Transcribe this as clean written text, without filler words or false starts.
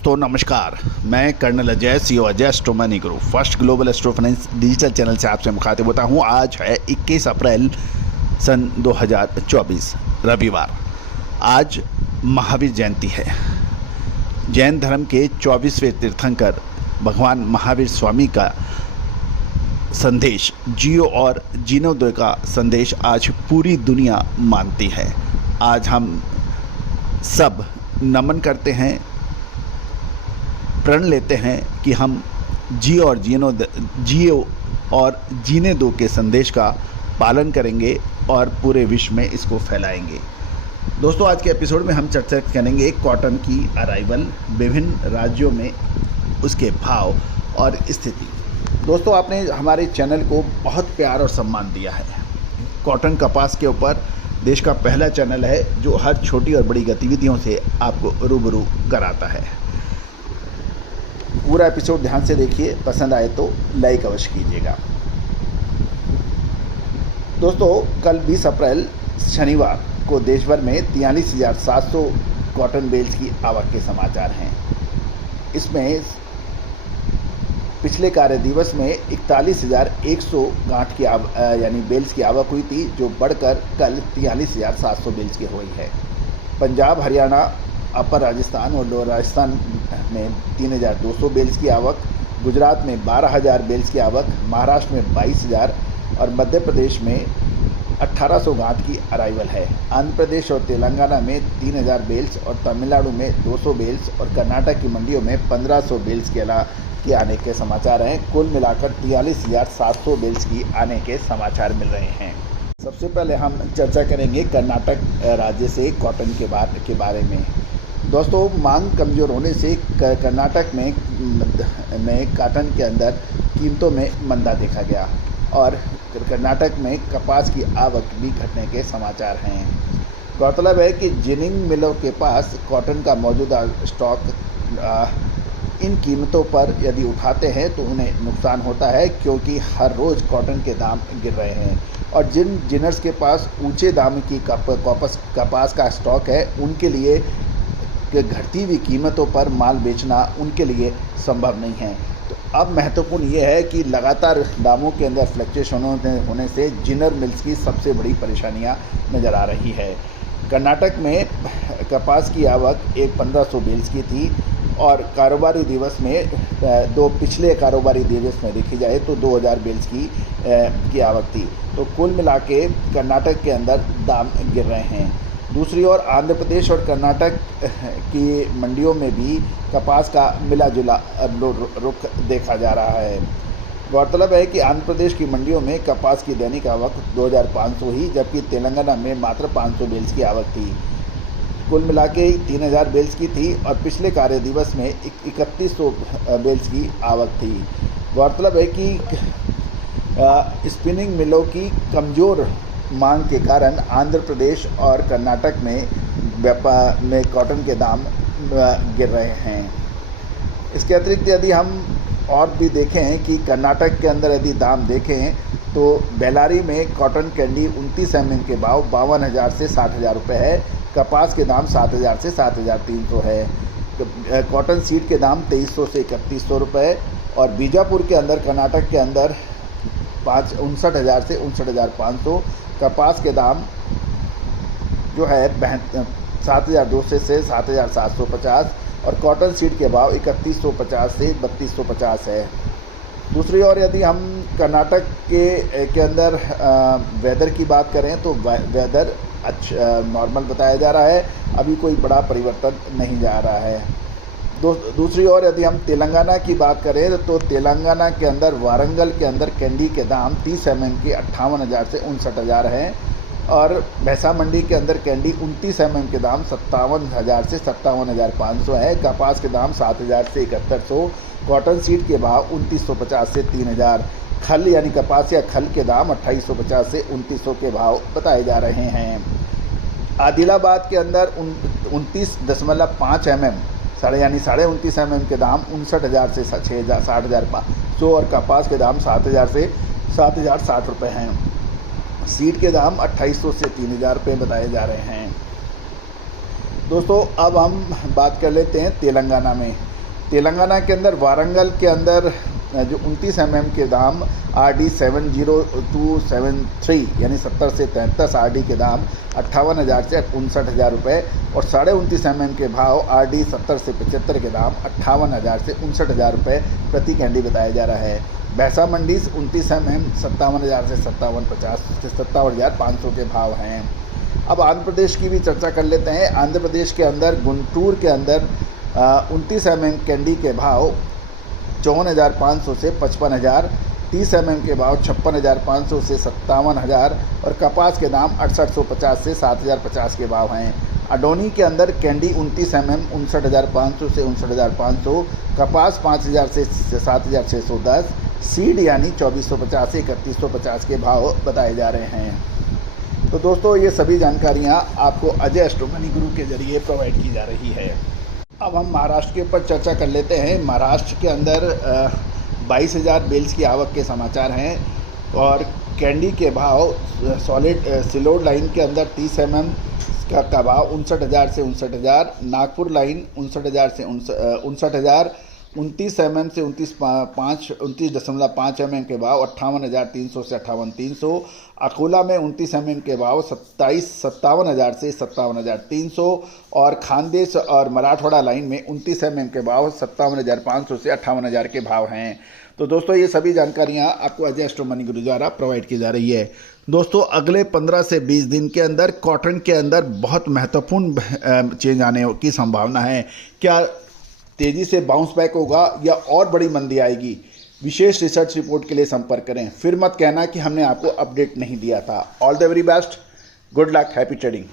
दोस्तों नमस्कार, मैं colonel Ajay CO Ajay astro money guru first global astro finance digital channel से आपसे मुखातिब होता हूं। आज है 21 अप्रैल सन 2024 रविवार। आज महावीर जयंती है। जैन धर्म के 24वें तीर्थंकर भगवान महावीर स्वामी का संदेश जियो और जीनो दो का संदेश आज पूरी दुनिया मानती है। आज हम सब नमन करते हैं, प्रण लेते हैं कि हम जियो और जीने दो के संदेश का पालन करेंगे और पूरे विश्व में इसको फैलाएंगे। दोस्तों, आज के एपिसोड में हम चर्चा करेंगे कॉटन की अराइवल, विभिन्न राज्यों में उसके भाव और स्थिति। दोस्तों, आपने हमारे चैनल को बहुत प्यार और सम्मान दिया है। कॉटन कपास के ऊपर देश का पहला चैनल है जो हर छोटी और बड़ी गतिविधियों से आपको रूबरू कराता है। पूरा एपिसोड ध्यान से देखिए, पसंद आए तो लाइक अवश्य कीजिएगा। दोस्तों, कल 20 अप्रैल शनिवार को देश भर में 43,700 कॉटन बेल्स की आवक के समाचार हैं। इसमें पिछले कार्य दिवस में 41,100 गांठ की यानी बेल्स की आवक हुई थी, जो बढ़कर कल 43,700 बेल्स की हुई है। पंजाब, हरियाणा, अपर राजस्थान और लोअर राजस्थान में 3,200 बेल्स की आवक, गुजरात में 12,000 बेल्स की आवक, महाराष्ट्र में 22,000 और मध्य प्रदेश में 1,800 गांठ की अराइवल है। आंध्र प्रदेश और तेलंगाना में 3,000 बेल्स और तमिलनाडु में 200 बेल्स और कर्नाटक की मंडियों में 1,500 बेल्स के आने के समाचार हैं। कुल मिलाकर 43,700 बेल्स की आने के समाचार मिल रहे हैं। सबसे पहले हम चर्चा करेंगे कर्नाटक राज्य से कॉटन के बारे में। दोस्तों, मांग कमज़ोर होने से कर्नाटक में कॉटन के अंदर कीमतों में मंदा देखा गया और कर्नाटक में कपास की आवक भी घटने के समाचार हैं। गौरतलब है कि जिनिंग मिलों के पास कॉटन का मौजूदा स्टॉक इन कीमतों पर यदि उठाते हैं तो उन्हें नुकसान होता है, क्योंकि हर रोज़ कॉटन के दाम गिर रहे हैं और जिन जिनर्स के पास ऊंचे दाम की कपास का स्टॉक है, उनके लिए घटती हुई कीमतों पर माल बेचना उनके लिए संभव नहीं है। तो अब महत्वपूर्ण ये है कि लगातार दामों के अंदर फ्लक्चुएशन होने से जिनर मिल्स की सबसे बड़ी परेशानियां नज़र आ रही है। कर्नाटक में कपास की आवक 1,500 बेल्स की थी और कारोबारी दिवस में पिछले कारोबारी दिवस में देखी जाए तो 2,000 बेल्स की आवक थी। तो कुल मिला के कर्नाटक के अंदर दाम गिर रहे हैं। दूसरी ओर आंध्र प्रदेश और कर्नाटक की मंडियों में भी कपास का मिला जुला रुख देखा जा रहा है। गौरतलब है कि आंध्र प्रदेश की मंडियों में कपास की दैनिक आवक 2,500 ही, जबकि तेलंगाना में मात्र 500 बेल्स की आवक थी। कुल मिला के 3,000 बेल्स की थी और पिछले कार्य दिवस में 3,100 बेल्स की आवक थी। गौरतलब है कि स्पिनिंग मिलों की कमज़ोर मांग के कारण आंध्र प्रदेश और कर्नाटक में कॉटन के दाम गिर रहे हैं। इसके अतिरिक्त यदि हम और भी देखें कि कर्नाटक के अंदर यदि दाम देखें तो बेल्लारी में कॉटन कैंडी 29 mm के भाव 52,000 से 60,000 रुपये है। कपास के दाम 7,000 से 7,300 है। कॉटन सीड के दाम 2,300 से 3,100 रुपये और बीजापुर के अंदर कर्नाटक के अंदर 59,000 से 59,500। कपास के दाम जो है 7,200 से 7,750 और कॉटन सीड के भाव 3,150 से 3,250 है। दूसरी ओर यदि हम कर्नाटक के अंदर वेदर की बात करें तो वेदर अच्छा नॉर्मल बताया जा रहा है, अभी कोई बड़ा परिवर्तन नहीं जा रहा है। दूसरी ओर यदि हम तेलंगाना की बात करें तो तेलंगाना के अंदर वारंगल के अंदर कैंडी के दाम 30 mm के 58,000 से 59,000 हैं और भैंसा मंडी के अंदर कैंडी 29 mm के दाम 57,000 से 57,500 है। कपास के दाम 7,000 से 7,100। कॉटन सीड के भाव 2,950 से 3,000। खल यानी कपास या खल के दाम 2,850 से 2,900 के भाव बताए जा रहे हैं। आदिलाबाद के अंदर 29.5 mm यानी 29.5 mm के दाम 59,000 से 60,500 और कपास के दाम 7,000 से 7,060 रुपये हैं। सीड के दाम 2,800 से 3,000 रुपये बताए जा रहे हैं। दोस्तों, अब हम बात कर लेते हैं तेलंगाना में। तेलंगाना के अंदर वारंगल के अंदर जो 29 mm के दाम RD 70273 यानी 70 से 33 RD के दाम 58,000 से 59,000 रुपये और 29.5 mm के भाव RD 70 से 75 के दाम 58,000 से 59,000 रुपये प्रति कैंडी बताया जा रहा है। भैंसा मंडी 29 mm 57,000 से 57,50 से 57,500 के भाव हैं। अब आंध्र प्रदेश की भी चर्चा कर लेते हैं। आंध्र प्रदेश के अंदर गुंटूर के अंदर 29 mm कैंडी के भाव 54,500 से 55,000, 30 mm के भाव 56,500 से 57,000 और कपास के दाम 6850 से 7,050 के भाव हैं। अडोनी के अंदर कैंडी 29 mm 59,500 से 59,500, कपास 5,000 से 7,610, सीड यानी 2,450 से 3,150 के भाव बताए जा रहे हैं। तो दोस्तों, ये सभी जानकारियाँ आपको अजय एस्ट्रो मनी गुरु के जरिए प्रोवाइड की जा रही है। अब हम महाराष्ट्र के ऊपर चर्चा कर लेते हैं। महाराष्ट्र के अंदर 22,000 बेल्स की आवक के समाचार हैं और कैंडी के भाव सॉलिड सिलोड लाइन के अंदर 30 mm का भाव 59,000 से 59,000, नागपुर लाइन 59,000 से 59,000, 29 mm से 29.5 mm के भाव 58,300 से 58,300, अकोला में 29 mm के भाव 57,000 से 57,300 और खानदेश और मराठवाड़ा लाइन में 29 mm के भाव 57,500 से 58,000 के भाव हैं। तो दोस्तों, ये सभी जानकारियाँ आपको अजय एस्ट्रो मनी गुरु द्वारा प्रोवाइड की जा रही है। दोस्तों, अगले 15 से 20 दिन के अंदर कॉटन के अंदर बहुत महत्वपूर्ण चेंज आने की संभावना है। क्या तेज़ी से बाउंस बैक होगा या और बड़ी मंदी आएगी? विशेष रिसर्च रिपोर्ट के लिए संपर्क करें। फिर मत कहना कि हमने आपको अपडेट नहीं दिया था। All the very best, good luck, happy trading.